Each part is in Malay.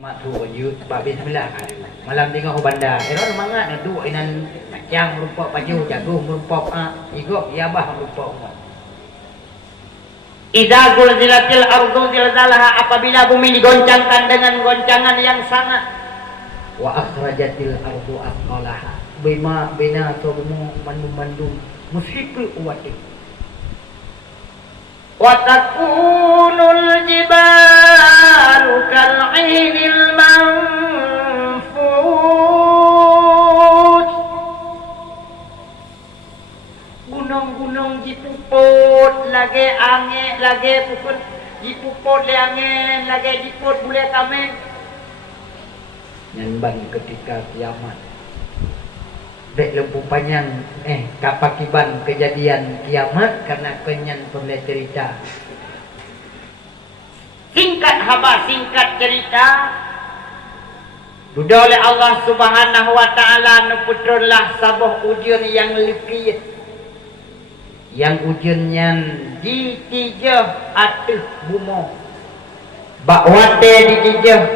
Mak tu yut babi sebelah malam tengok bandar eron mangat na tu inan macam rupa baju jagung rupa igop ya bah rupa Idza zulzilatil ardu zilzalaha, apabila bumi digoncangkan dengan goncangan yang sangat. Wa akhrajatil ardu athqalaha, bina tumu mandum musibul uwati. Wa takunul jibalu kal'inil manfuj, gunung-gunung dipuput lagi angin lagi puput dipuput le angin lagi diput boleh kami Nyanban ketika kiamat dek lempu panjang kapakiban kejadian kiamat karena kenyan boleh cerita singkat haba singkat cerita duda oleh Allah Subhanahu wa taala nuputurlah sabuh ujian yang lekit yang ujiannya ditijah atuh bumo bakwate ditijah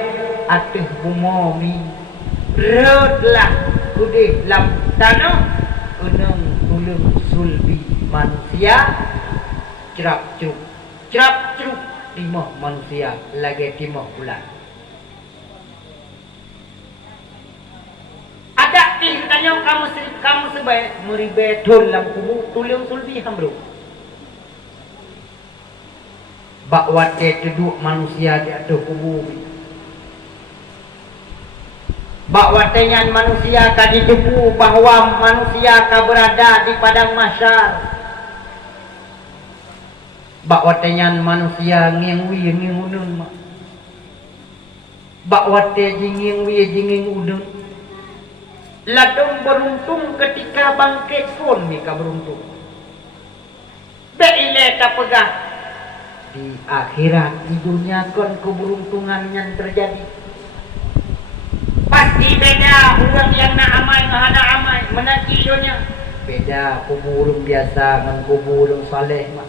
atuh bumo mi redlah kudih lam tanah kenang tulung sulbi manusia cerap ceruk timah manusia lagi timah bulan ada ti katanya kamu sebaik meribetun lam kubu tulung sulbi hambro bakwate duduk manusia di atas kubu bakwatenya manusia ka didepu bahwa manusia ka berada di padang mahsyar bakwatenya manusia ngingwi ngingunun bakwate jingingwi jingingudun ladung beruntung ketika bangkit pun mika beruntung beile ka pegah di akhirat di dunia kon keberuntungan yang terjadi pasti beda orang yang nak amal ngahana amal menanti dunia beda kuburung biasa dengan kuburung saleh mak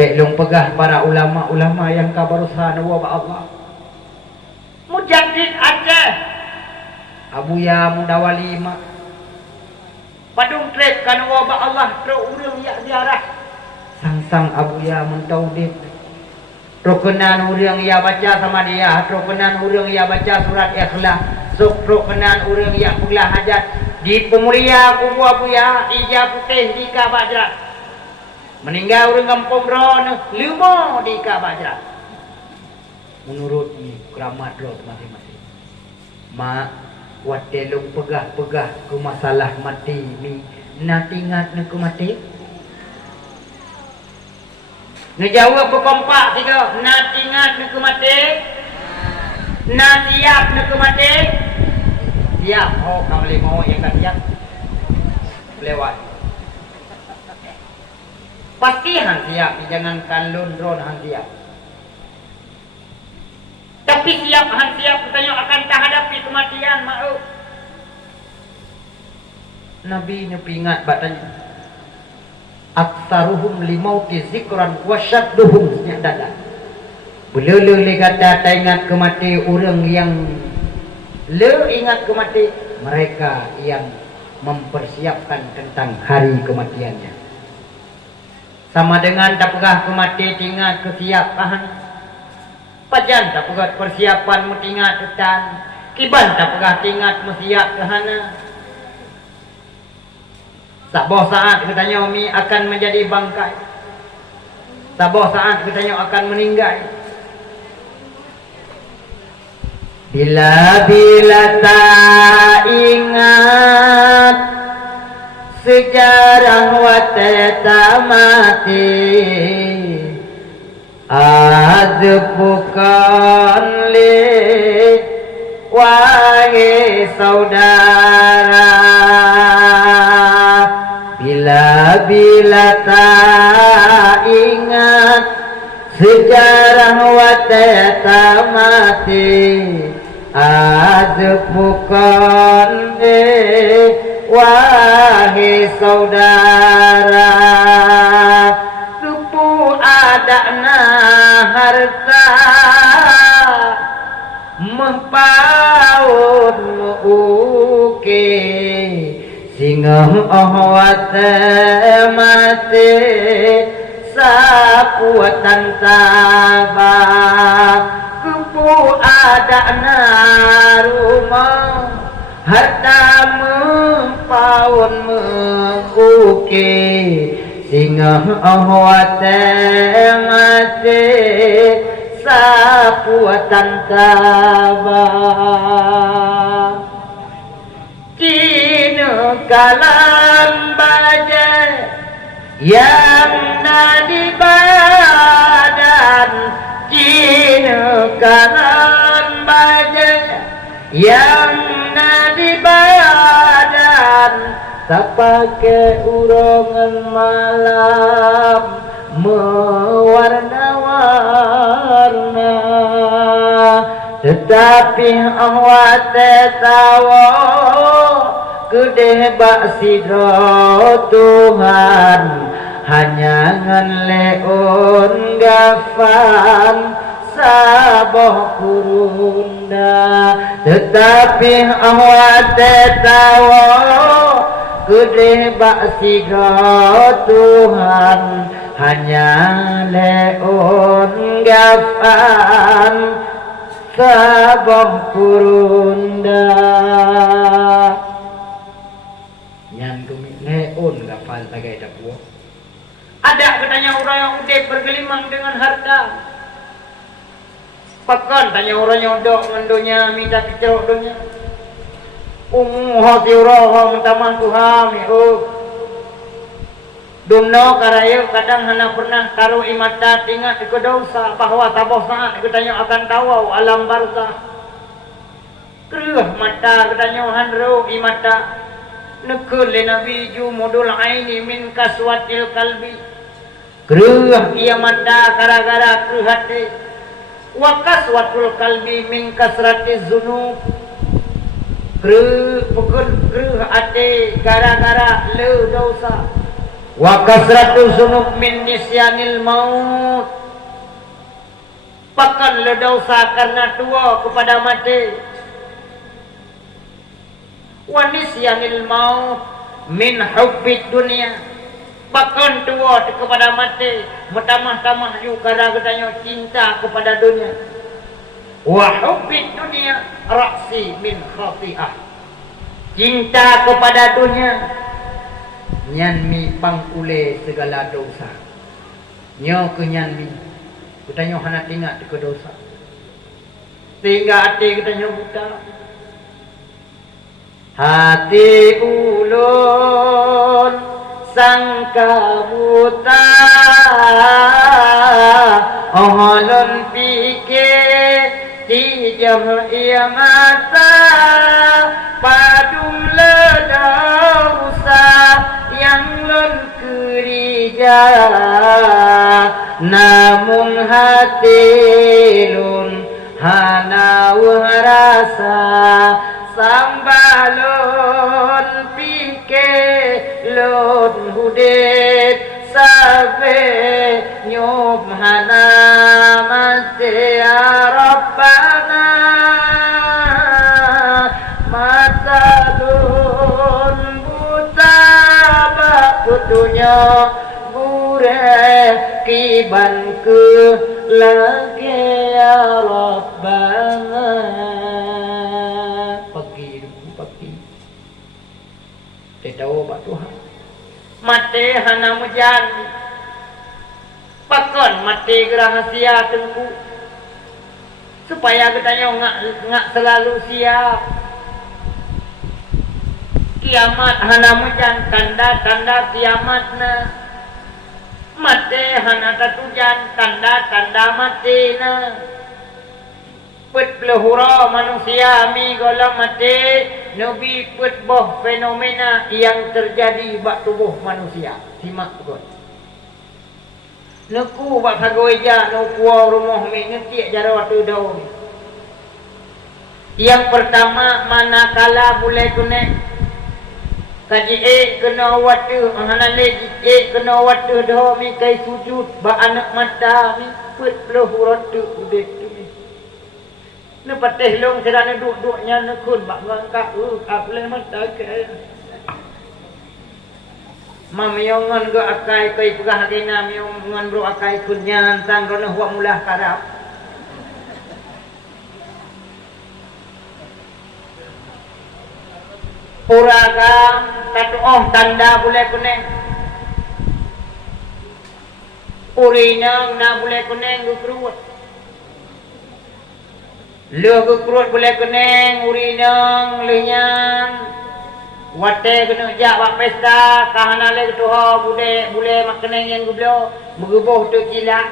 belum pegah para ulama-ulama yang kabarusan wa Allah mujaddid Aceh Abuya Mudawali mak padung trek kan wa Allah tro urang ya ziarah sang Abuya Muntaudid rokenan urang ya baca sama dia rokenan urang ya baca surat ikhlas sok rokenan urang ya pula hajat di pemulia kubu Abuya ija putih di Kabajrat meninggal urang kampung ron limo di Kabajrat menurut ni keramat roh masing-masing mak watelung pegah-pegah ke masalah mati ni nak ingat nak mati ngejawab berkompak tiga nak ingat nak mati nak siap nak mati siap oh kamu lima yang tak siap lewat pasti han siap jangan kalun ron han siap tapi siap han siap katanya akan tak hadapi kematian maaf Nabi nyepingat batanya aktaruhum limauti zikran wasyadduhum nyadada belele le kata ingat kemati orang yang le ingat kemati mereka yang mempersiapkan tentang hari kematiannya sama dengan tak pegah kemati ingat kesiapan pajan tak pegah persiapan mutingat tentang kiban tak pegah ingat mesiap kehana saboh saat katanya Umi akan menjadi bangkai saboh saat katanya akan meninggal bila tak ingat sejarah wateta mati azbukan li wahai saudara bila tak ingat sejarah wateta mati azbukan wahai saudara lupu adakna harta paun uke singah ahwate mate sapuatan tabah kupu ada rumah harta paun uke singah ahwate mate sapuatan tabah kini kalam baja yang nadi badan kini kalam baja yang nadi badan tak pakai urongan malam mewarna-warna tetapi awate tawa gede bak sidro Tuhan hanya ngenleun gafan saboh kurunda tetapi awate tawa gede bak sidro Tuhan hanya leon gafan saboh kurunda yang kami leon gafan tagai dapuo ada katanya orang yang udah bergelimang dengan harta pakan tanya orang yang udah mendunya minta kicau dunia hati roh taman Tuhan Dumno karayo kadang hana pernah taruh imata tingat ikut dosa bahwa taboh saat ikut tanya akan tahu alam barzah kerah mata katanya hanro imata nekul le nabi ju modul aini min kaswatil kalbi kerah ia mata gara-gara kerah hati wa kaswatul kalbi min kasratiz zunub kerah hati gara-gara le dosa wa kasratu zunub min nisyanil maut pakan le dosa karena tua kepada mati wa nisyanil maut min hubbid dunia pakan tua kepada mati metamah-tamah juga katanya cinta kepada dunia wa hubbid dunia raksi min khati'ah cinta kepada dunia nyan mi pangkule segala dosa nyo ke nyan mi kita nyo hana tinggal ke dosa tinggal hati kita nyo buta hati ulun sangka buta oholun pikir tijah ia mata padum ledausa yang lon kerja namun hati lun hana rasa sambalon pikir lon hudet sabe nyop hana mati ya Rabbana mata lun buta putunya bure kiban ke lagi ya Rabbana pergi tidak tahu Pak Tuhan mati hana mujan pakon mati rahasia tengku supaya katanya ngak selalu siap kiamat hana mujan tanda-tanda kiamatna mati hana tatujan tanda-tanda matina put pelahura manusia mi golam mati nabi put boh fenomena yang terjadi bak tubuh manusia simak god nuku bak sagoja nuku rumah mi ngetik jara waktu daun yang pertama manakala boleh kunek kaji kena watu hana lagi kena watu dah mi kai sujud ba anak mata mi put pelahura tu udek tu mi Ni patih long kerana duduknya nekun bak ngangkat boleh mata ke. Mamiongan go akai kai pegah gena miongan bro akai kunyan sang rono huak mulah karap. Puragam katu tanda boleh kuning. Urinang na boleh kuning gukrut. Leh gukrut boleh kuning urinang lehnyang. Wate kena jak wak pesta kahana le tuha bude makeneng yang gublo meguboh tu kilak.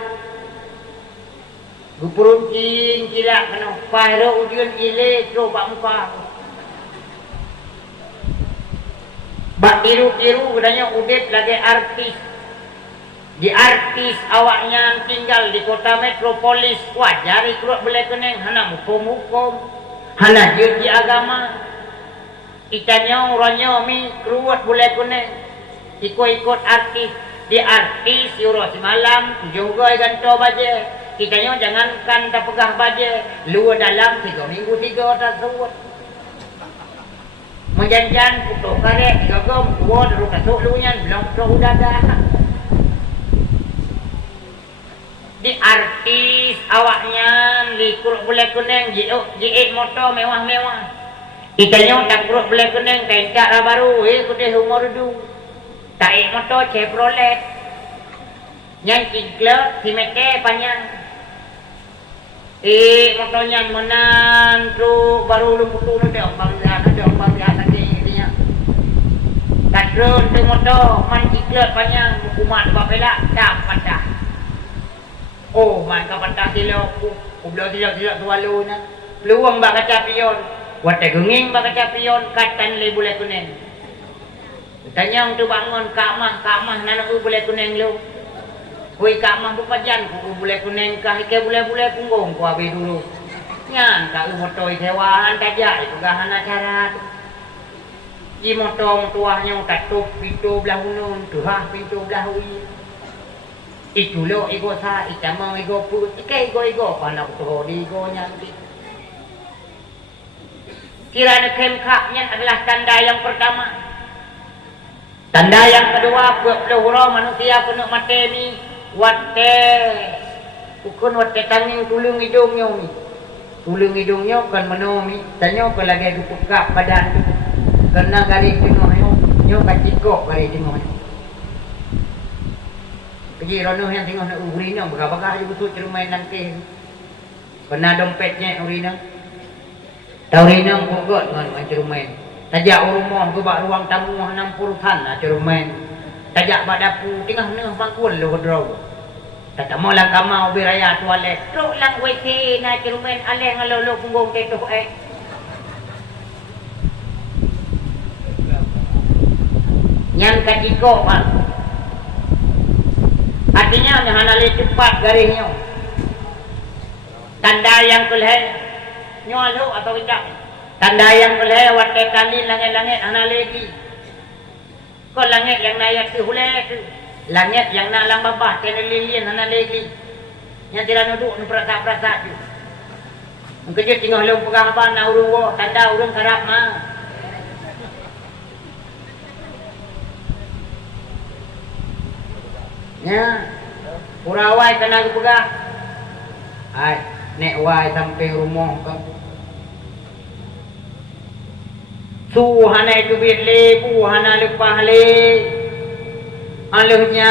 Gupuruncing kilak kena pahro ujian ile tro bak muka. Bak tiru-tiru katanya udip lagi artis. Di artis awaknya tinggal di kota metropolis. Wajar ikut boleh keneng. Hana hukum-hukum. Hana juji agama. Itanya orangnya mi keruat boleh keneng. Ikut-ikut artis. Di artis yuro semalam. Juga ganto baje. Itanya jangankan tak pegah baje. Luar dalam 3 minggu 3 tak suat. Menjanjan putuk karek, gagam, kuat, terus kasut lunyan, belum terus dadah. Di artis awaknya, likur boleh kuning, jiit motor mewah-mewah. Itanya tak kurut boleh kuning, tentak lah baru, kudih umur du. Tak motor Chevrolet. Yang ciklet, si meke panjang. Motornya menan tu baru lu putu nu dia bang biasa dia. Kadron tu motor man ciklet panjang hukuman bapela dak patah. Oh man ka patah silo ku belah tidak tualu na. Peluang bak kaca pion. Wate genging bak kaca pion katan le boleh kuning. Tanya tu bangun kamah nana boleh kuning lu. Kui kak mah bupajan ku boleh kuning kah ke boleh punggung ku abi dulu. Nyan kak motoi hewan tajak itu gahan acara. Ji motong tuahnya katup pintu belah hunun, tuah pintu belah ui. Itu lo ego sa itama ego put, ike ego panak tu di ego nyanti. Kirana kemkaknya adalah tanda yang pertama. Tanda yang kedua, peluru manusia penuh matemi. Wate ukun wate tanging tulung hidungnya mi. Tulung hidungnya kan menomi. Tanya ko lagi buka badan tu. Karena gari tengok nyo kacikok gari tengok. Pergi rono yang tengok nak urina berapa je betul cermain nangke. Kena dompetnya urina. Taurina pugot dengan cermain. Tajak rumah tu bak ruang tamu 60 kan cermain. Tajak bak dapur tengah neh bangkul lo draw. Tak mau lang kamau biraya toilet. Truk lang WC na cirumen aleh ngalolo punggung tetuh Yang kadiko pak. Artinya hanale cepat garisnya. Tanda yang kulhe nyolo atau tidak. Tanda yang kulhe wate kali langit-langit hanale di. Ko langit yang naik tu hulai tu. Langit yang nak lang babah kena lilin hana lagi. Yang tidak duduk ni perasa-perasa tu. Mungkin tengah long pegang apa nak urung wo tanda urung karap mah. Ya. Purawai kena pegang. Ai, nek wai sampai rumah ke. Su hana itu bile, bu hana lepah le. Alehnya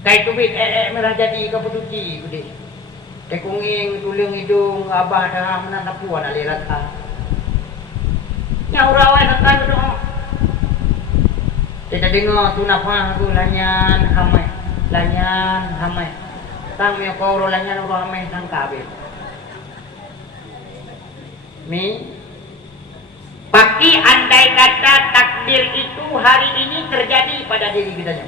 kai tubik merah jadi kepeduki gede. Tekunging tulung hidung abah dah menan tapuan ale rata. Nyaurawai kan tu. Kita dengar tu nafah tu lanyan hamai. Tang me ko ro lanyan ro hamai tang kabe. Mi Pasti andai kata takdir itu hari ini terjadi pada diri kita.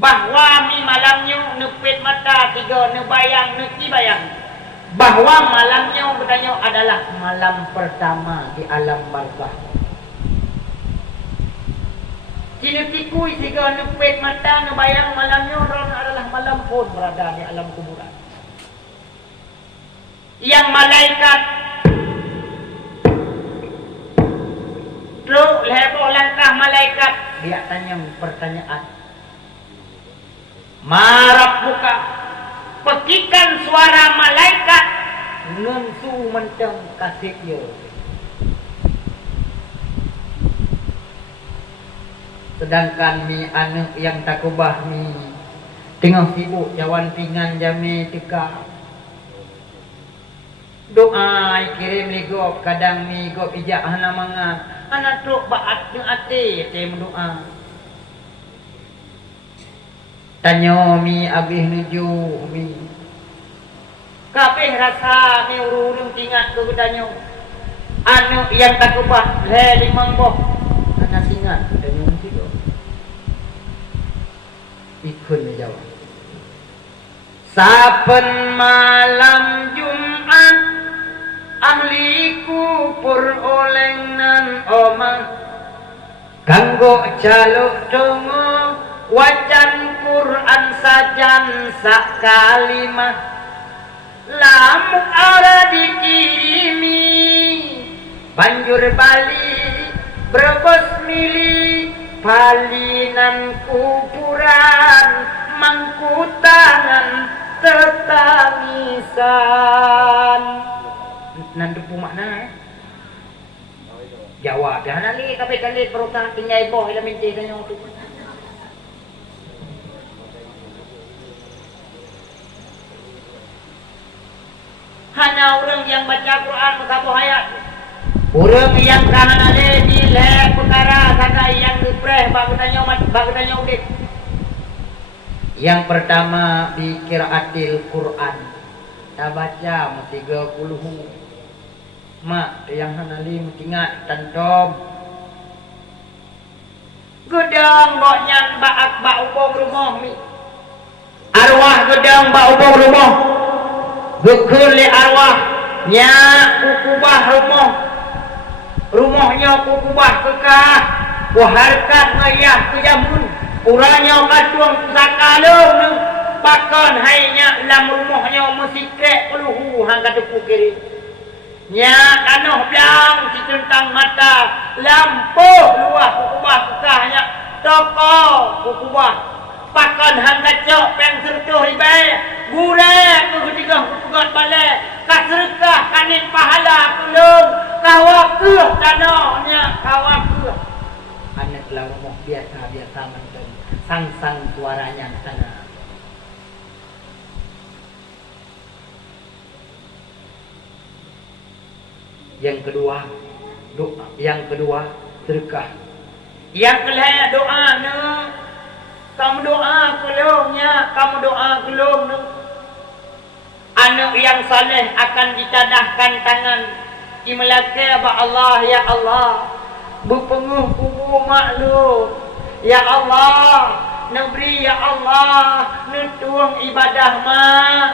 Bahwa mi malamnya nepit mata 3 nebayang neki bayang. Bahwa malamnya katanya adalah malam pertama di alam barzakh. Kini tikui 3 nepit mata nebayang malamnya adalah malam pun berada di alam kuburan. yang malaikat terus leboh langkah malaikat dia tanya pertanyaan marap buka pekikan suara malaikat ngensu menteng kasih dia sedangkan mi anak yang takubah mi tengah sibuk jawan pingan jami teka doa kirim ligop kadang mi gop ijak hana mangat anak truk baat jeung ate te mendoa tanyo mi abih nuju mi kabeh rasa mi urung tingat ke danyo anu yang takubah le limang boh anak singat danyo sido ikun jawab saben malam Jumat ahliku pur olengnan omah kanggo jaluk donga wacan Quran sajan sak kalimah lamun ara dikirimi banjur bali brebes mili palinan kuburan mangku tangan tetangisan nandu makna Jawa dah nali kabeh kali perutang tinggai boh ila minti tanyo tu hana orang yang baca Quran makabuh ayat orang yang kahana le di le perkara sakai yang dupreh bagutanyo udik yang pertama di qiraatil Quran ta baca mesti 30 mak yang hanali mesti ingat tantom gedang boknya baak ubong rumah mi arwah gedang ubong rumah gekul li arwah nya kukubah rumahnya kukubah kekah kuharkat ngayah kejamun uranya katuang sakalung pakon hainya lam rumahnya musikrek keluhu hang kaduku kiri nya kanoh biang si centang mata lampuh luah kukubah kekahnya toko kukubah pakon hang kacok peng sertuh ibai gure ke ketiga kukugat balik kasrekah kanin pahala kulung kawakeuh tanahnya kawakeuh anak lah rumah biasa menteng sang suaranya sana yang kedua sedekah yang kelima doa ne kamu doa kelong ne anak yang saleh akan ditadahkan tangan di melaka ba Allah ya Allah berpenguh kubur maklum ya Allah negeri ya Allah nutuang ibadah mak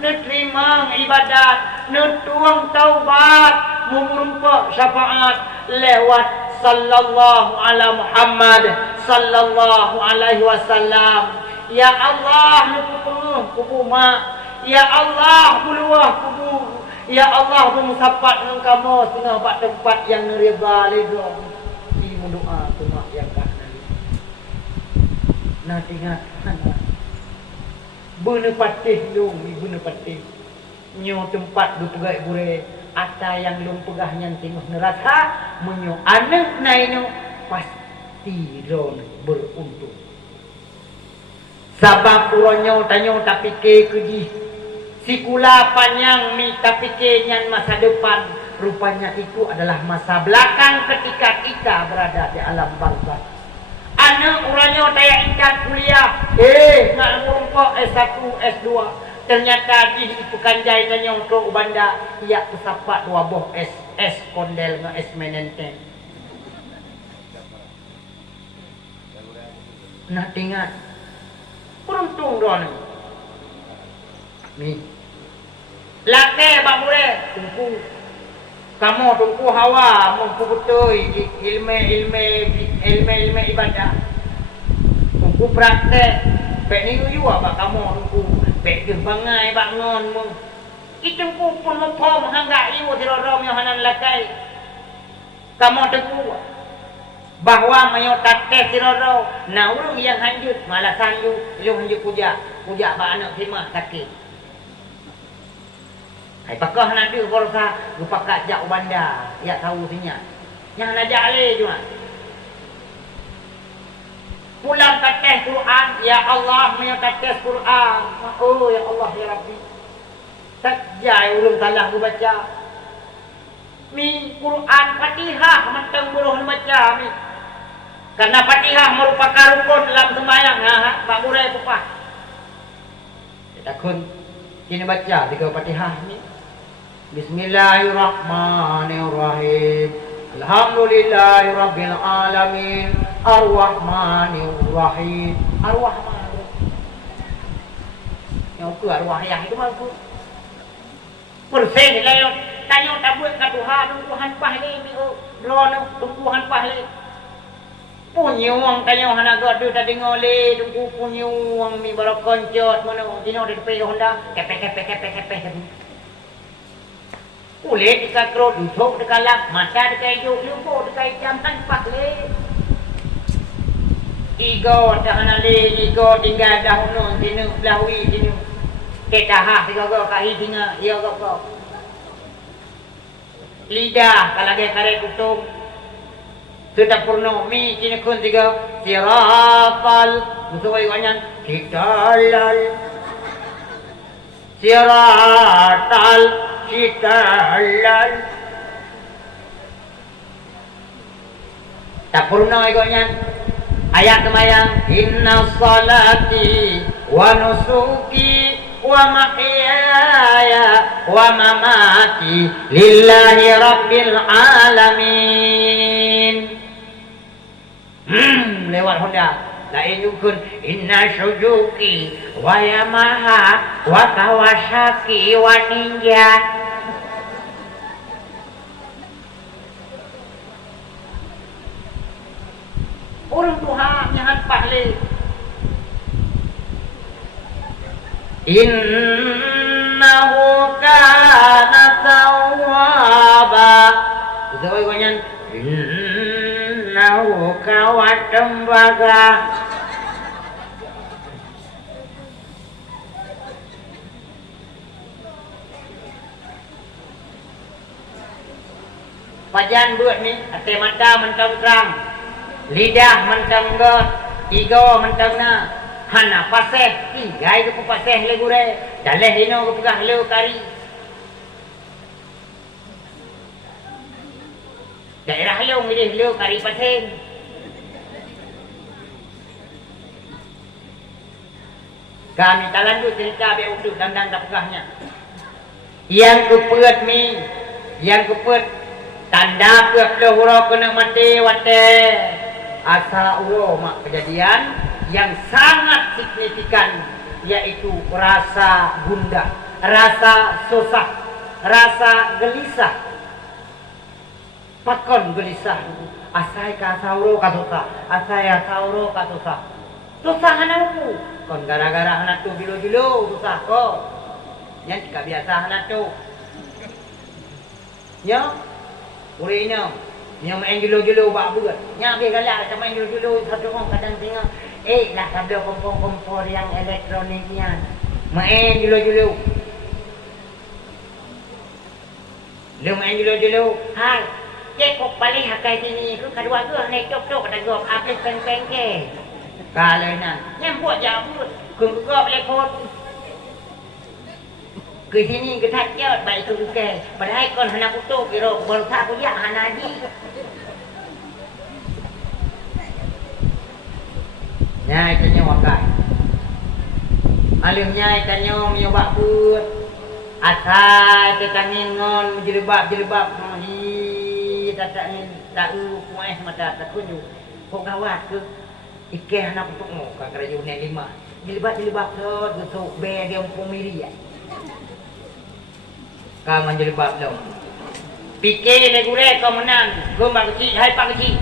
nuterima ibadat nutuang taubat mengurumpa syafaat lewat sallallahu ala Muhammad sallallahu alaihi wasallam ya Allah nutuang kubur mak ya Allah buluah kubur ya Allah bermusapat dengan kamu setengah tempat yang nereba ledong di mendoa tumak yang kahna nah ingat bener patih dong bener patih nyo tempat du pegai bure ata yang lum pegahnya tengah neraka menyo anak naino pasti ron beruntung sabab uronyo tanyo tapi ke keji sikula panjang mi tapi kenyan masa depan rupanya itu adalah masa belakang ketika kita berada di alam barzakh anak uranya daya ikat kuliah nak ngurungkok S1 S2 ternyata di pekanjai tanya untuk banda ia kesapat dua boh S kondel dengan S menenten nak ingat beruntung doang ni laki bakure tungku kamu tungku hawa mampu betul ilmu ibadah tungku praktek pek ni juga bak kamu tungku pek ke bangai bak ngon mu Itungku pun mempom hangga iu tiroro miyohanan lakai. Kamu teku bahwa mayotat tes tiroro na urung yang hanjut malah sanju ilung hanjut puja ba anak terima sakit. Hai pakah nanti borsa gupaka jak banda ya tahu sinya. Yang najak le cuma. Pulang tes Quran ya Allah mayotat tes Quran. Oh ya Allah ya Rabbi. Tak jai ulun salah ku baca. Mi Quran Fatihah mentang buruh baca mi. Karena Fatihah merupakan rukun dalam sembahyang. Pak Murai pupah. Takun kini baca tiga Fatihah ni. Bismillahirrahmanirrahim. Alhamdulillahirabbil alamin. Ar-Rahmanir-Rahim. Ar-Rahman. Yang tu arwah yang itu malu. Persen lain tanya tak buat kat Tuhan pahle ni ron Tuhan pahle punyuang tanya hana gaduh tak dengar le tunggu punyuang mi barakoncot mana dino de pe Honda kepek kulit dekat krot duduk dekat lap mata dekat juk lumpuh dekat jaman pahle igo tak hana le igo tinggal dahun tinu belawi tinu ketahah tiga go kahi tinga ia go lidah kalau dia karek kutung sudah purno mi kini kun tiga sirafal musuh ikannya kitalal siratal kitalal tak purno ikannya ayat kemayang inna salati wa nusuki wa mahyaya wa mamati lillahi rabbil alamin. Lewat Honda lain yukun inna suzuki wa yamaha wa kawasaki wa ninja. Orang Tuhan yang pahle innahu kana tawwaba. Zawai kanyan innahu kawatembaga. Pajan buat ni ate mata mentang terang, lidah mentang got, igo mentang na. Hana paseh, gai ke paseh le gure, daleh hino ke pegah le kari. Daerah le milih le kari paseh. Kami tak lanjut cerita be uduk dandang tak pegahnya. Yang kepeut mi, yang kepeut tanda peut le hura kena mati wate. Asal ulo mak kejadian yang sangat signifikan yaitu rasa gundah, rasa susah, rasa gelisah. Pakon gelisah asai ka sauro ka susah, asai ya sauro ka susah. Susah anakku, kon gara-gara anak tu bilo-bilo susah kok. Yang tidak biasa anak tu. Ya, urino, yang main bilo-bilo bak buat. Yang dia galak macam main bilo-bilo satu orang kadang tengok. Lah kabel kompor-kompor yang elektroniknya main julu-julu lu main julu-julu hai cek kok paling hakai sini ku kedua tu naik tok-tok ada gop aplik peng-peng ke kalau nak nyambut jabut ku gop lekot ke sini ke tajat baik tu ke padahal kon hana kutuk kira baru tak punya hana ji. Nyai tanya wakai alim nyai tanya menyobak put asal kita ngon jelebab hi tak kuai mata tak kunju kok gawat ke ikeh anak untuk mo ka keraju ne 5 jelebab sot be dia umpung miri ya ka man jelebab dong pikir le gure kau menang gomba kecil hai pak kecil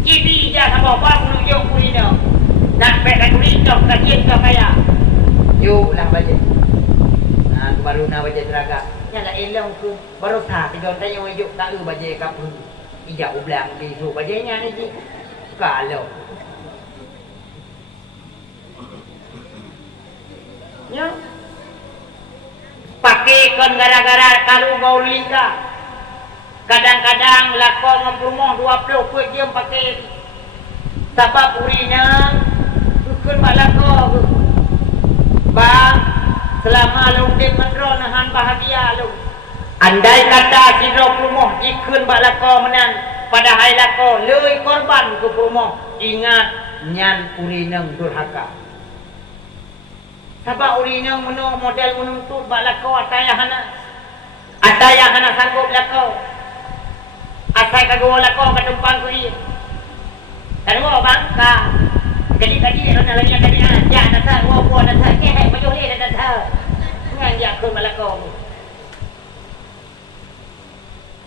jadi ja sama apa menunjuk ku ini nak pek kat kulit kau kajian kau kaya yuk lah balik nah baru na baca teraga. Nya la elong ku baru sa ti don tayo ijuk tak lu baca kapu. Ijak ublang di su bacanya ni ji. Kalau. Nya pakai kon gara-gara kalau gaul lingka. Kadang-kadang lakon ngomong 20 kuit dia pakai sebab urina keun balako bang selama lungdin mentro nahan bahagia lu andai kata sidro prumoh dikeun balako menan pada hai lako leuy korban ku prumoh ingat nyan urineng durhaka sabab urineng menu model menuntut balako atayahana sanggup lako asai kagua lako katumpang ku ieu kadua bang ka kali-kali orang lagi tadi aja nasa wo nasa ke mayo he nasa ngan ya kun malako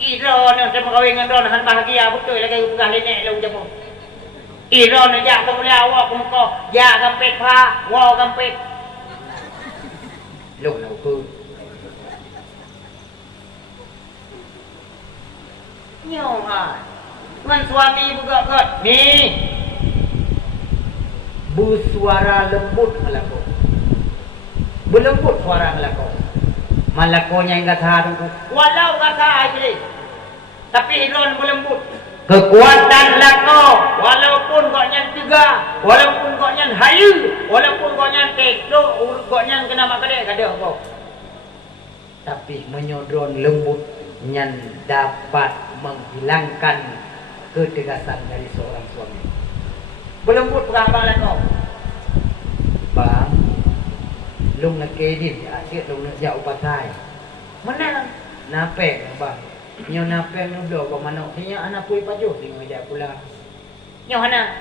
iro na temo kawin ngan ron han bahagia betul lagi pegah lenek lu jemo iro na ya pemula wa kumko ya gampet pa wa gampet lu na ku nyo ha ngan suami begat-gat ni bersuara lembut malako. Berlembut suara malako. Malakonya yang kata tu. Walau kata aje. Tapi iron berlembut. Kekuatan lako walaupun koknya tiga, walaupun koknya hayu, walaupun koknya tekdo, koknya kena makade kada apa. Tapi menyodron lembut yang dapat menghilangkan ketegasan dari seorang suami. Berlembut perang lako. Bang, lung nak kedin, asyik lung nak jauh patai. Mana? Napek bang. Nyo napek nudo ke mana? Tanya anak pui pajuh tengok dia pula. Nyo hana.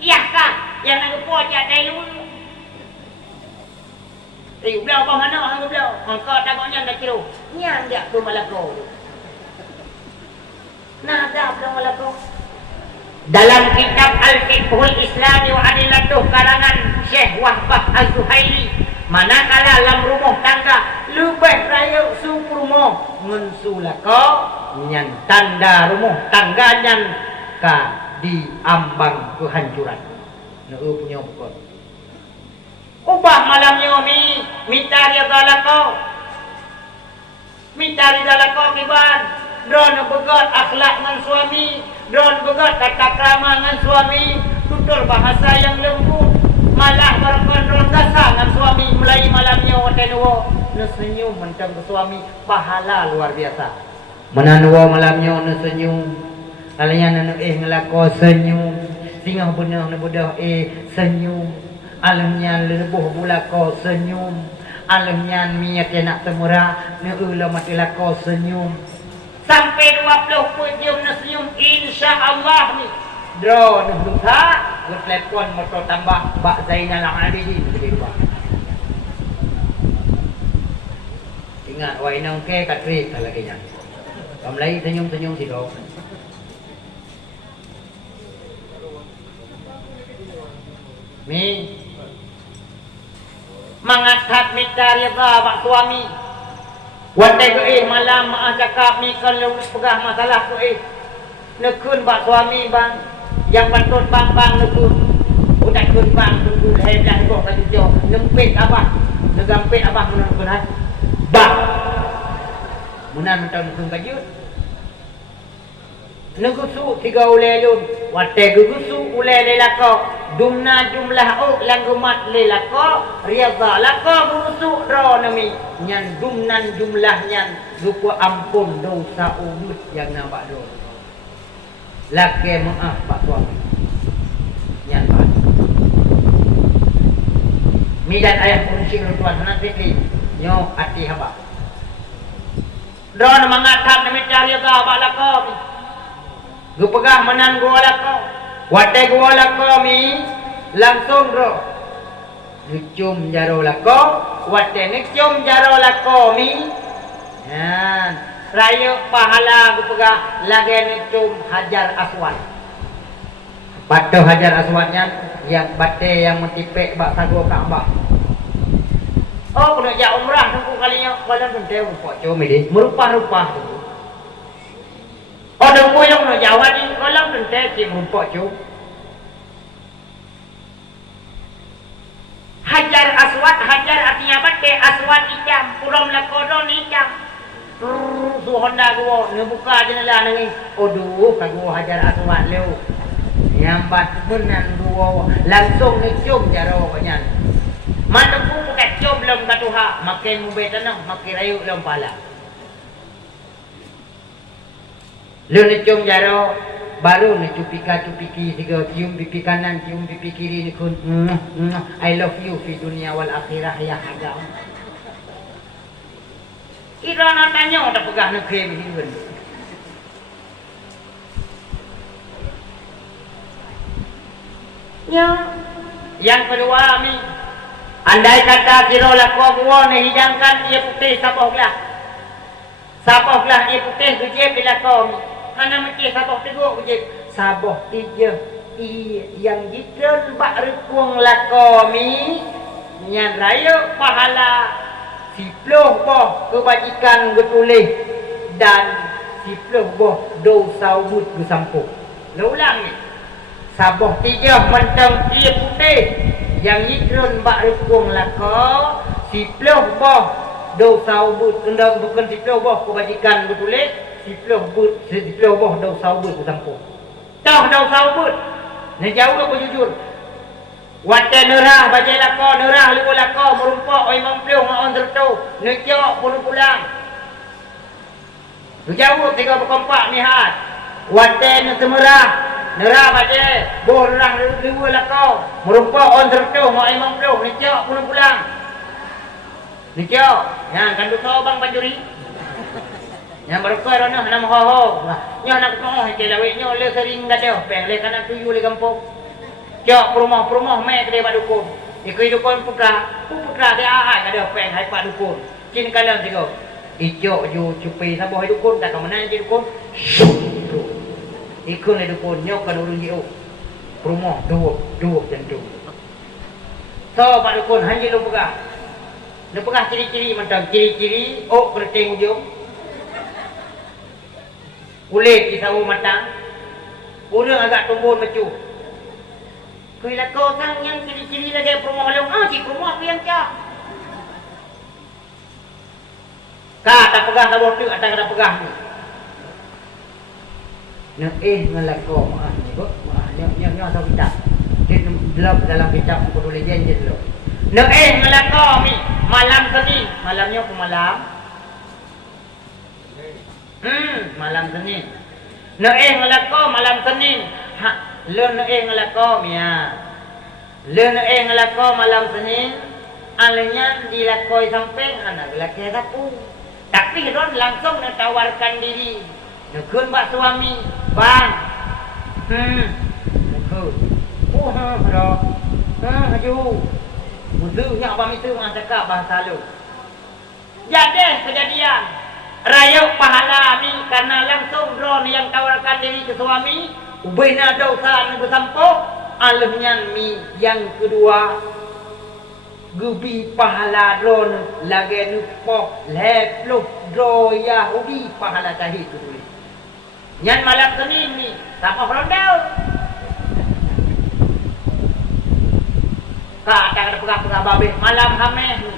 Iya kah? Yang nak kepo ajak dai lu. Belau ke mana? Hang belau. Mangko takoknya dak kira. Nyang dia tu malako. Nah, dah belau malako. Dalam kitab Al-Fiqhul Islami wa Adillatuh karangan Syekh Wahbah Az-Zuhaili manakala dalam rumah tangga lebih raya su rumah mensulaka nyan tanda rumah tangga nyan ka diambang kehancuran neu punya pokok ubah malamnya minta dia dalako minta dia dalako kiban drone begat akhlak dengan suami don begat tata krama dengan suami tutur bahasa yang lembut malah berkondron kasar dengan suami mulai malamnya watenuwo nesenyum mencam ke suami pahala luar biasa menanuwo malamnya nesenyum alanya nanu ngelako senyum singa benar nebudah senyum alamnya lebuh bulako senyum alamnya minyak nak temura neula mati lako senyum sampai 20 pun dia senyum insya-Allah ni. Dro nak duha, telepon motor tambah Mbak Zainal Abidin gede buat. Ingat wai nang ke katri talaginya. Kamlai senyum-senyum si do. Mi mangathat mitari ba suami. Watai ko malam maah cakap ni kalau pegah masalah ko nekun bak suami bang yang patut bang nekun udah kun bang nekun hebat kok kan jo nempet abah negampet abah menan kun bang munan mentau nekun kajut negusu tiga ulelun watai gugusu ulele lako dumna jumlah langgumat lelako riadha lako gugusu ro nami nyan dumnan jumlahnya rupa ampun dosa udut yang nampak do laki maaf pak suami nyan pak midan ayah kuncing tuan nanti nyo hati haba drone mengatap nami cari apa lako gupegah menan gua lako watai gua lako mi langsung ro ngecum jaro lako watai ngecum jaro lako mi raya pahala gupegah lagi ngecum hajar aswad batu hajar aswadnya yang bate yang mentipek bak sago Ka'bah Oh, kena jak umrah tunggu kalinya badan pentel rupa cuma ini merupa-rupa tu. Oh, tunggu yang kena Jawa ni kalau pentel cik rupa cuma. Hajar aswad, hajar artinya apa? Aswad icam, puram lakodon icam. Tu Honda gua, ni buka jendela ni. Aduh, kagua hajar aswad leu. Yang bat benan gua langsung ni cium jaro banyak. Mana pun bukan cium belum katuha, makin mubet tanah, makin rayu belum pala. Lu ni cium jaro, baru ni cupiki tiga cium pipi kanan, cium pipi kiri ni kun. I love you fi dunia wal akhirah ya hagam. Kira nak tanya tak pegah nak krem ni pun. Ya, yang kedua ni, andai kata kira laku gua ni hidangkan ia putih sabahlah. Sabahlah ia putih gejep bila kau ni. Mana macam sabah teguk gejep. Sabah tiga. Yang jika bak rekung laku ni, yang raya pahala 10 boh kebajikan getulih dan 10 boh dosa wud bersampung. Ulang ni. Sabah tiga mentang ia putih yang ikron bak rekung laka 10 boh dosa ubud bukan 10 boh kebajikan betulis 10 boh dosa ubud bersampung. Tah dosa ubud ni jauh apa jujur wate nerah bajai laka nerah liwa laka merumpak oi mamplung on tertu necok pun pulang tu jauh tiga berkompak ni hat wate netemerah nerah bajai boh nerah liwa laka merumpak on tertu oi mamplung necok pun pulang necok yang kan tu bang panjuri yang berper ana nama ho nya nak mo ke lawitnya le sering gadah peng le kana tuyu le kampung cok rumah mek dia pak dukun ikui dukun putra dia ahai gadah peng hai pak dukun cin kalang tiga ijok ju cupi sabah dukun tak ke mana je dukun ikun le dukun nyok kan urun jiu rumah dua macam tu so pak dukun hanji lu pegah ciri-ciri macam ciri-ciri oh keriting ujung kulit kisau matang urang agak tumbun mecu kui lako sang yang ciri-ciri lagi perumahan leung cik rumah aku yang cak tak pegah sabor tu atang tak pegah ni ngelako ni kok nyo asal kitab dia belum dalam kitab buku legend je dulu ngelako ni malam Senin malamnya ke malam malam Senin. Ngelako malam Senin. Ngelako mia. Ngelako malam Senin. Alanya dilakoi samping anak lelaki rapu. Tapi ron langsung tawarkan diri. Nekun bak suami, bang. Nekun. Bro. Haju. Musuhnya abang itu mengatakan bahasa lu. Jadi kejadian raya pahala ni karena langsung drone yang tawarkan diri ke suami ubina dosa ni bersampung alahnya mi yang kedua gubi pahala drone lagi nupoh lepluh dro Yahudi pahala tahid tu tulis yang malam Senin ni sama frondel kata ada pegah-pegah babih malam Hameh ni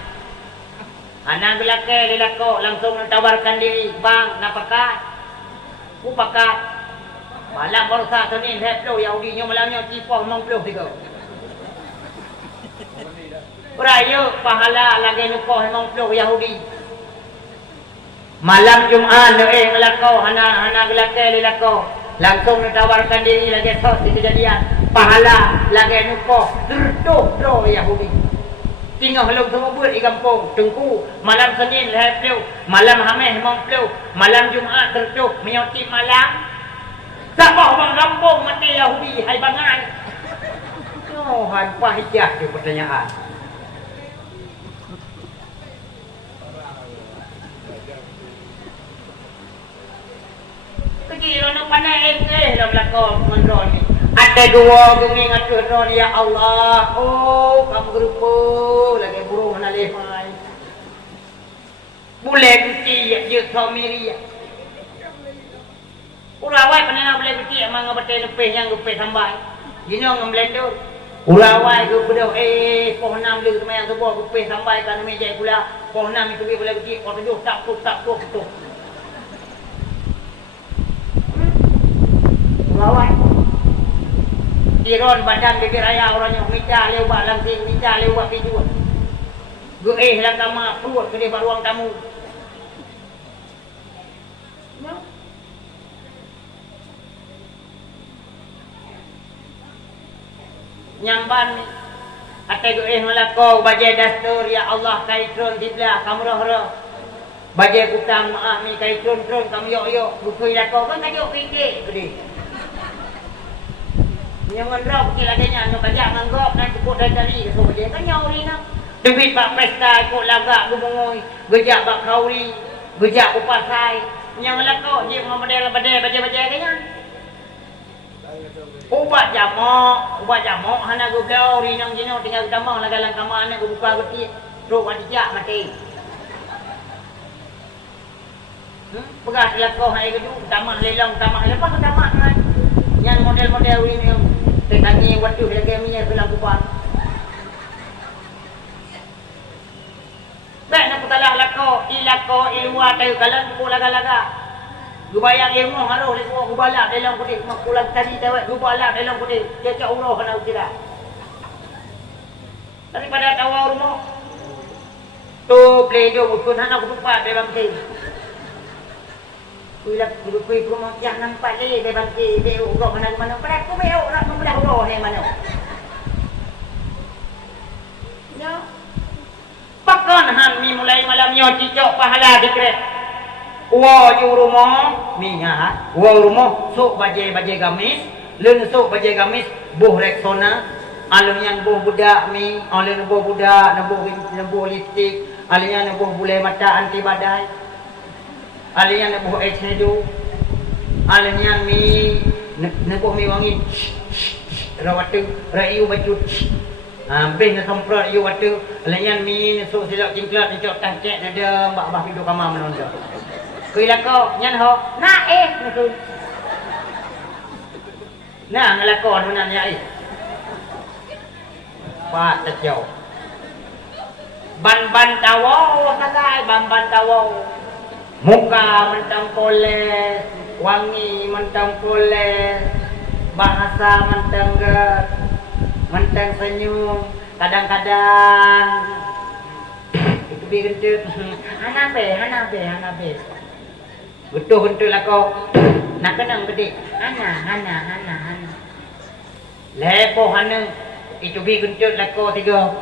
anak belakang lelako langsung tawarkan diri bang nak pakat ku pakat malam borsa Senin heplo Yahudinya malamnya tipoh 93 raya pahala lagi nukoh 90 Yahudi malam Jumaat ngelako anak belakang lelako langsung tawarkan diri lagi sos di kejadian pahala lagi nukoh 30 Yahudi tinggal belum semua buat di kampung tengku malam Senin lepas malam Hamis mampu malam Jumaat tercuk menyoti malam sabah bang kampung mati Yahudi hai bangai hanpah hijah tu pertanyaan kecil nak pandai dalam belakang mandron ni ada dua guming atur ya Allah oh kamu gerupa lagi burung nak lehai Boleh guti ya je somiri ya. Urawai panena boleh guti amang ngabete lepeh yang gupe sambai. Jino ngamblendor. Urawai ke bedo pohon nam le temayang tu buah gupe sambai kan meja pula. Pohon nam itu boleh guti kau tujuh tak tu. Urawai. Iron badan bibir raya orangnya minta lewat langsing, minta lewat pintu. Gue lah kamar perut ke dia ruang tamu. Nyamban atai gue ngelakau bajai dastur ya Allah kaitron tibla kamu roh bajai kutang maaf mi kaitron kamu yok buku lakau kan kajok pinggir gede. Nyaman roh kecil adanya nak bajak nganggap dan cukup dari so bajai kan nyauri nak. Debit bak pesta ikut lagak gubungoi, gejak bak kauri, gejak upasai. Yang lakau je model badai bajai-bajai kanya. Ubat jamok hana gublau rinang jino tinggal damang lagalang kamar nak buka geti. Ro wadijak mati. Pegas lakau hai gedu tamah lelang tamah lepas tamah kan. Yang model-model ini tekani waktu lagi minyak bilang kupat. Baik nak putalah ilako ilwa tayu kalan ku laga-laga. Gubayang ilmu haruh li ku gubalak dalam kudip makulan tadi dawat gubalak dalam kudip dia cak urah kena utira. Daripada tawar rumah tu plejo utun hana ku tupat de bangki. Kuilak kui rumah yang nampak le de bangki de urah mana pada ku meu nak membelah urah ni mana. Ya. Pakon han mi mulai malam nyo cicok pahala dikret. Wa rumah minyak, wa rumah sok bajai gamis, leun sok bajai gamis buh reksona, alun yang buh budak mi, alun buh budak, buh lipstick, alun yang buh bulai mata anti badai, alun yang buh eyeshadow, alun yang mi buh mi wangi, rawatu, rayu baju. Habis nak semprot you waktu layan mi sok silap cingklat cok tangkek ada mbak-mbak hidup kamar menonton. Kui lakau nyan ho na tu. Nah ngelakon menan ya Pak tejau. Ban tawau sagai ban tawau. Muka mentang poles, wangi mentang poles, bahasa mentang mentang senyum, kadang-kadang itu bikin hanabe. Betul lah kau. Nak kenang gede. Hana. Lepo hana. Itu bikin lah kau tiga.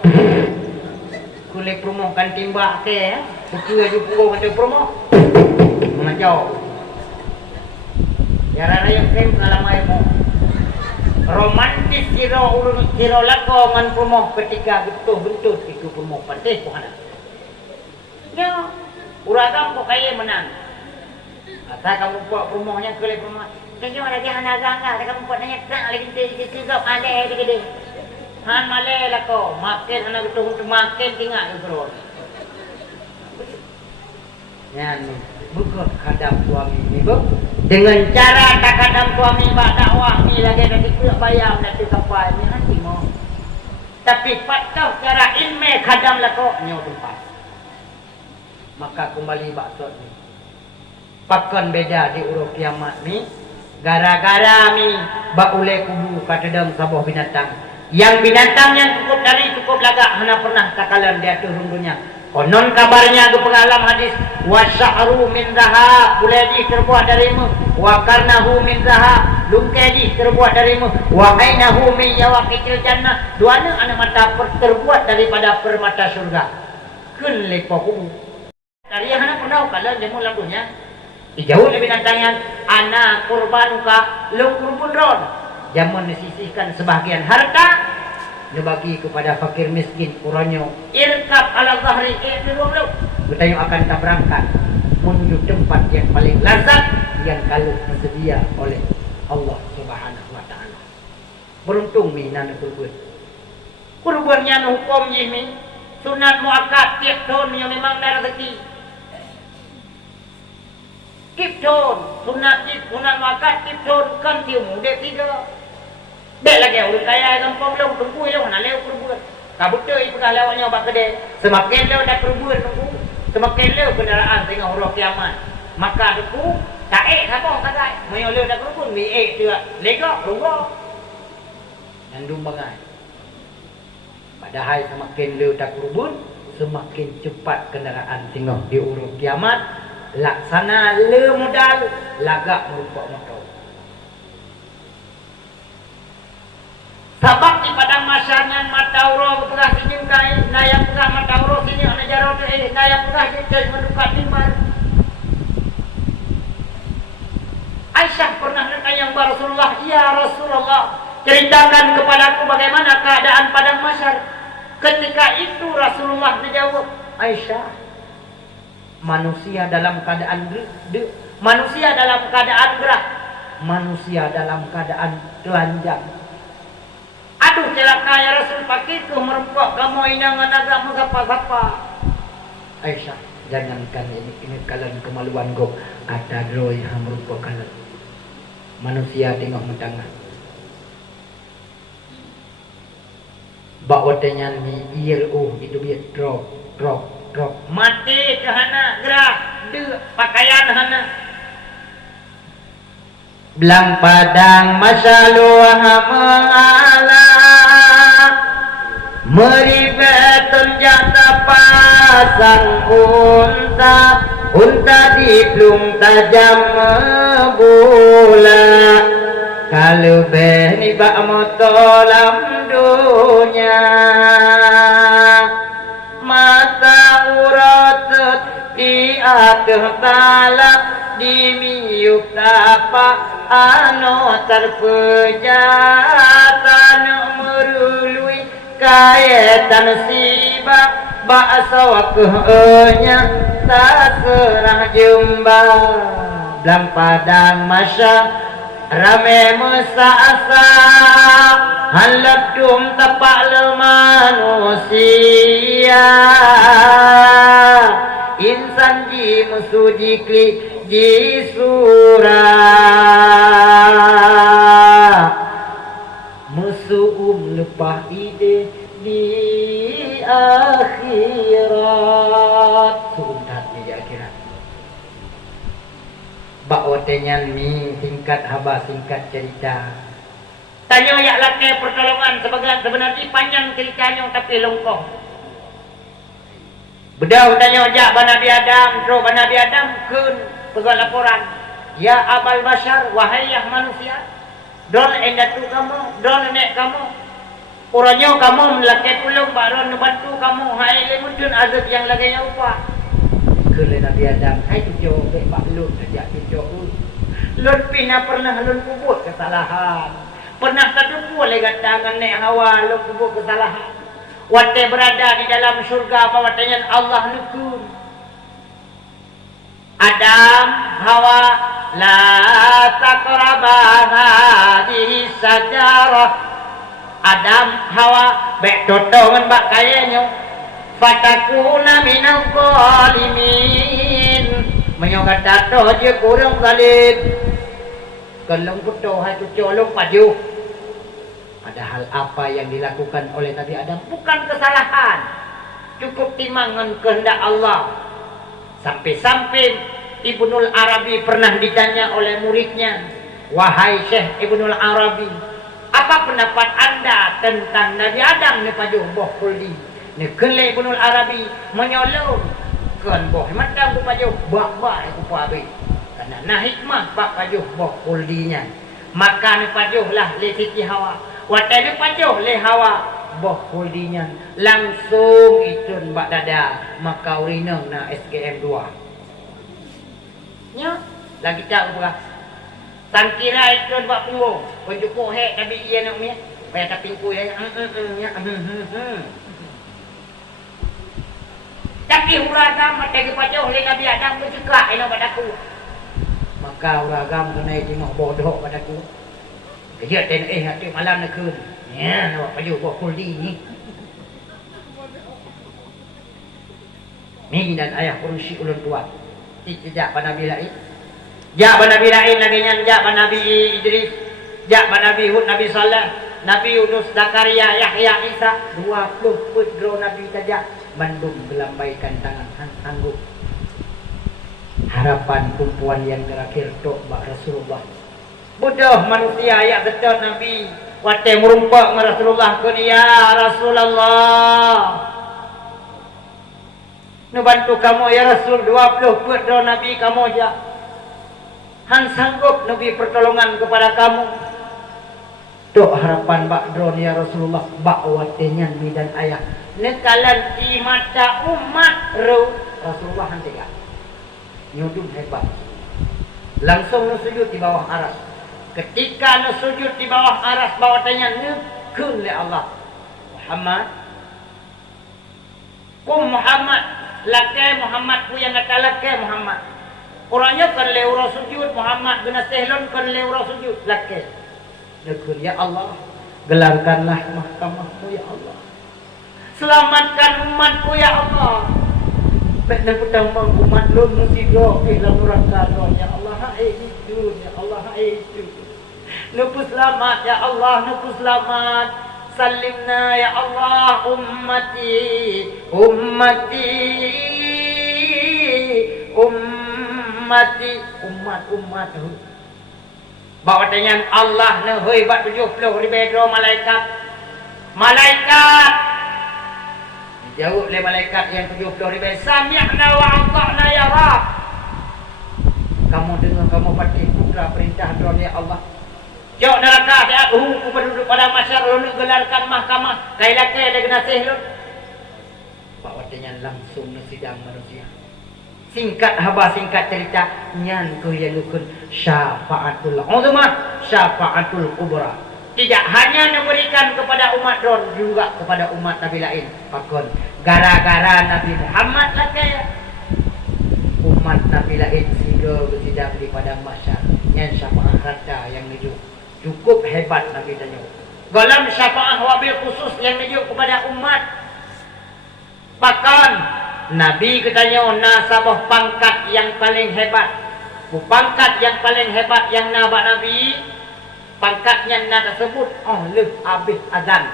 Kulit promo kan timbak ke. Buku aja pukul macam promo. Mengacau. Yara yang kem alamai mo. Romantis siro lako ngan promo ketika betul itu promo pantai ko hana. Ya, uragam ko kaya menang. Ata kamu buat promonya kele promo. Kenyo ada hana gangga, kamu buat nanya tak lagi tiga male gede. Han male lako, makin hana betul makin tinggal bro. Ya ni, bukan kadam suami ni bu. Dengan cara tak kadam suami bak dakwah ni lagi nanti kena bayar nanti kapal ni nanti mau. Tapi patah cara ilmu kadam lako nyo tempat. Maka kembali baksud ni. Pakon beda di urut kiamat ni. Gara-gara mi bak ule kubu kata dalam sabuh binatang. Yang binatang yang cukup lagak hana pernah takalan di atas dunia. Konon kabarnya ke pengalam hadis wasya'ru min zahab bulaji terbuat darimu wa karnahu min zahab lungkaji terbuat darimu wa ainahu min yawaqil jannah duana anak mata terbuat daripada permata surga kun lepoku dari hana pernah kalau demo lagunya jauh lebih nantangnya ana kurbanuka lu kurbun ron jamun disisihkan sebahagian harta dibagi kepada fakir miskin uranyo irkab ala zahri irkab bertanya akan tabrakan menuju tempat yang paling lazat yang kalau tersedia oleh Allah Subhanahu wa taala. Beruntung minan kurbannya hukum ini sunat muakkad tiap tahun yang memang ada rezeki tipton sunat makat tipton kan tiu mude tiga dek lagi urut kaya gampang long tunggu long nak lewat perbuan kabut tu ibu dah lewatnya obat kedai semakin lewat dah perbuan tunggu semakin lewat kendaraan tengah huruf kiamat maka aku tak sabong kadai mayo lewat dah perbuan mi tu lega perbuan dan dumbangan padahal semakin lewat dah perbuan semakin cepat kendaraan tengah di huruf kiamat laksana le modal lagak merupak motor sabab di padang masyarakat matauro pegah sini kai naya pegah matauro sini ana jaro naya pegah jadi mendukat timbar Aisyah pernah bertanya kepada Rasulullah ya Rasulullah ceritakan kepadaku bagaimana keadaan padang masyarakat ketika itu Rasulullah menjawab Aisyah manusia dalam keadaan manusia dalam keadaan gerah manusia dalam keadaan telanjang aduh celaka ya Rasul pakai itu merempok kamu inangan agama siapa-siapa Aisyah jangankan ini kalian kemaluan kau ada roy yang merempok kalian manusia tengok mendangan bawa tanya ni ILO itu dia drop mati ke hana gerah de pakaian hana belang padang masaluah mengala meribetun jata pasang unta diplung tajam bola kalau beni bak motolam dunia mata urat di atas tala di miuk tapak ano terpejatan merului kaitan siba bakso kehnya tak serah jumba dalam padang masa rame mesasa haladum tapak le manusia insan ji musuji kli ji surah musuh lepah ide di akhirat sunat di akhirat bakwa tenyan mi singkat haba singkat cerita tanya yak laki pertolongan sebenarnya panjang ceritanya tapi longkong bedau tanya jak Nabi Adam terus Nabi Adam kun pegang laporan ya abal bashar wahai yang manusia don endatu kamu don nek kamu orangnya kamu melaki tolong baron bantu kamu hai lemudun azab yang lagi upah kele Nabi Adam hai tujuh pak lun ajak tujuh lun pina pernah lun kubur kesalahan pernah kedupu legat tangan nek hawa lun kubur kesalahan wate berada di dalam surga apa watenya Allah nukun Adam Hawa la taqraba hadhihi sajarah Adam Hawa bek totongan bak kayanya fatakuna minal qalimin menyogat tato je kurang zalim kelong kuto hai tu colong paju padahal apa yang dilakukan oleh Nabi Adam bukan kesalahan cukup timangan kehendak Allah sampai-sampai Ibnul Arabi pernah ditanya oleh muridnya wahai Syekh Ibnul Arabi apa pendapat anda tentang Nabi Adam ni pajuh boh kuldi ni kele Ibnul Arabi menyolong kan boh macam ku pajuh bak-bak ku pabi karena nah hikmah bak pajuh boh kuldinya maka ni pajuh lah le Siti Hawa watai ni pajuh le Hawa boh kuldinya langsung itun bak dada maka urinang na SKM 2 nya lagi tak berah sangkira itun bak punggung penjukuk hek tapi ia nak mi payah tapi ku ya tapi uragam mata ke pajuh le Nabi Adam bercekak ina padaku maka uragam kena tengok bodoh padaku kerja ten hati malam nak kun ya nak pajuh boh kuldi ni mi dan ayah kursi ulun tua tidak pada bila Jak ba Nabi lain lagi nyan, jak ba Nabi Idris, jak ba Nabi Hud, Nabi Saleh, Nabi Yunus, Zakaria, Yahya, Isa, 20 putra Nabi saja mandum gelambaikan tangan sanggup. Harapan tumpuan yang terakhir tok ba Rasulullah. Bodoh manusia ya betul Nabi. Wate merumpak dengan Rasulullah kun ya Rasulullah. Nu bantu kamu ya Rasul 20 putra Nabi kamu aja. Han sanggup Nabi pertolongan kepada kamu. Tok harapan bak dron ya Rasulullah bak watenya mi dan ayah. Nekalan di mata umat Rasulullah hentikan. Nyudum hebat. Langsung sujud di bawah aras. Ketika nu sujud di bawah aras bawatanya nekun le Allah. Muhammad lake Muhammad ku yang kata lake Muhammad. Orangnya kan le ura sujud Muhammad guna sehlon kan le ura sujud lake. Nekun ya Allah, gelarkanlah mahkamahmu ya Allah. Selamatkan umatku ya Allah. Baik dan petang umat lu musigo ilang neraka ya Allah itu ya Allah itu. Nupu selamat ya Allah, nupu selamat. Salimna ya Allah ummati umat bawa dengan Allah nehoi bat 70 ribu malaikat jauh oleh malaikat yang 70 ribu sami'na wa ata'na ya Rabb. Kamu dengar, kamu pati putra perintah drone ya Allah. Jauh neraka dia ku penduduk pada masyarakat lu gelarkan mahkamah kai laki ada kena sehlun. Bawa dengan langsung sidang manusia. Singkat haba singkat cerita nyan ku ya lukun syafaatul uzma syafaatul kubra. Tidak hanya diberikan kepada umat Ron juga kepada umat Nabi lain. Pakon gara-gara Nabi Muhammad lah kaya umat Nabi lain sehingga bersidang di padang mahsyar. Yang syafaat rata yang menuju cukup hebat Nabi tanya. Dalam syafaat wabil khusus yang menuju kepada umat. Bahkan Nabi katanya nasabah pangkat yang paling hebat. Pangkat yang paling hebat yang nabak Nabi. Pangkatnya nak tersebut leh habis azan.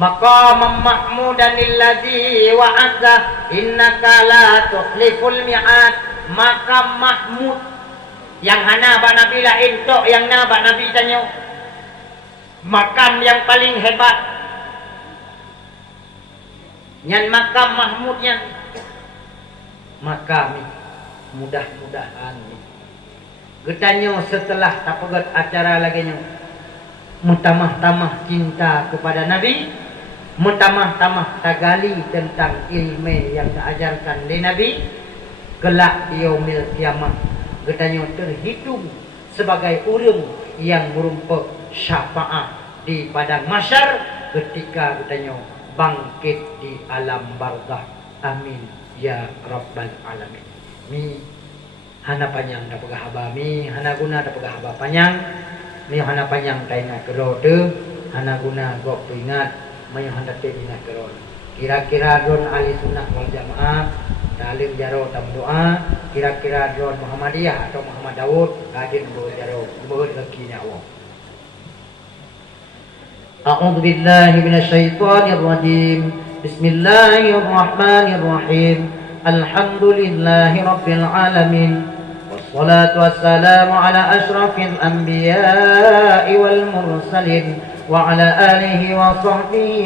Maqam mahmudan lillazi wa'adza innaka la tukhliful mi'ad. Maqam mahmud yang hana ba Nabi lain tok yang nabak Nabi tanya. Makam yang paling hebat. Yang makam mahmudnya makam mudah-mudahan getanya setelah tapagat acara lagi nya mutamah-tamah cinta kepada Nabi, mutamah-tamah tagali tentang ilmu yang diajarkan oleh Nabi, kelak yaumil kiamah getanya terhitung sebagai orang yang merumpak syafaat di padang mahsyar ketika getanya bangkit di alam barzakh. Amin ya rabbal alamin. Mi hana panjang da pegah haba mi, hana guna da pegah haba panjang. Mi hana panjang taina kerode, hana guna gok ingat, mi hana te ingat kerode. Kira-kira don ahli sunnah wal jamaah, talim jaro tam doa, kira-kira don Muhammadiyah atau Muhammad Daud, kadin bo jaro, bo rezekinya Allah. أعوذ بالله من الشيطان الرجيم بسم الله الرحمن الرحيم الحمد لله رب العالمين والصلاة والسلام على أشرف الأنبياء والمرسلين وعلى آله وصحبه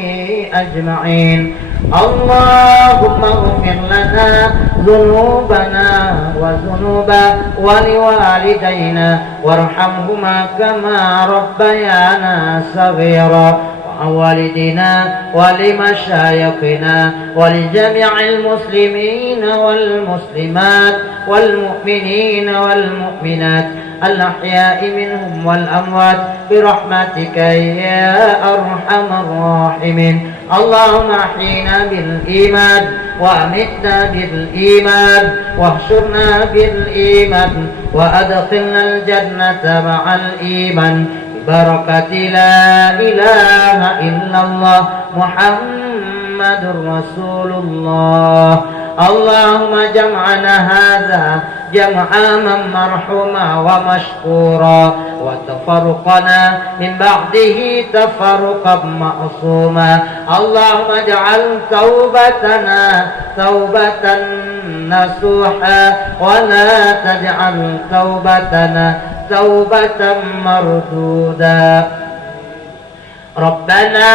أجمعين اللهم اغفر لنا ذنوبنا وذنوب ولوالدينا وارحمهما كما ربيانا صغيرا ووالدنا ولمشايخنا ولجميع المسلمين والمسلمات والمؤمنين والمؤمنات الأحياء منهم والأموات برحمتك يا أرحم الراحمين اللهم أحينا بالإيمان وأمتنا بالإيمان واحشرنا بالإيمان وأدخلنا الجنة مع الإيمان ببركة لا إله إلا الله محمد رسول الله اللهم جمعنا هذا جمعا مرحوما ومشكورا وتفرقنا من بعده تفرقا معصوما اللهم اجعل توبتنا توبة نصوحا ولا تجعل توبتنا توبة مردودا ربنا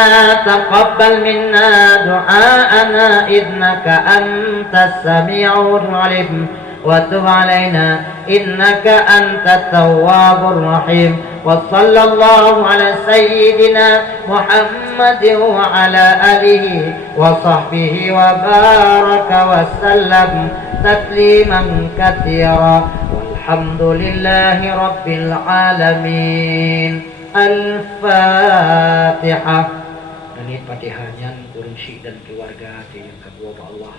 تقبل منا دعاءنا إنك أنت السميع العليم وتب علينا إنك أنت التواب الرحيم وصلى الله على سيدنا محمد وعلى آله وصحبه وبارك وسلم تسليما كثيرا والحمد لله رب العالمين. Al-Fatihah. Ini Fatihahnya kurang syik dan keluarga yang kedua Allah.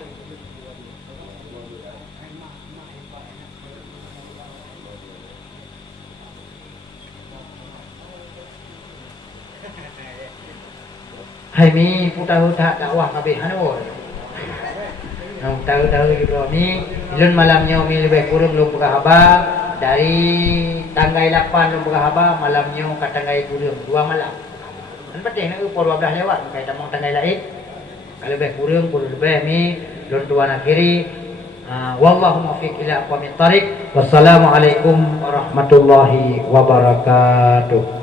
Hai mi putahu tak dakwah kabeh anu. Nang tahu-tahu gitu ni ilun malamnya mi lebih kurang lu buka haba dari tanggai 8 lu buka haba malamnya ke tanggai kurang 2 malam. Kan penting nak upur 12 lewat kai tamang tanggai lain. Kalau lebih kurang lebih mi lun tuan akhiri. Wallahu muwaffiq ila aqwamit thariq. Wassalamualaikum warahmatullahi wabarakatuh.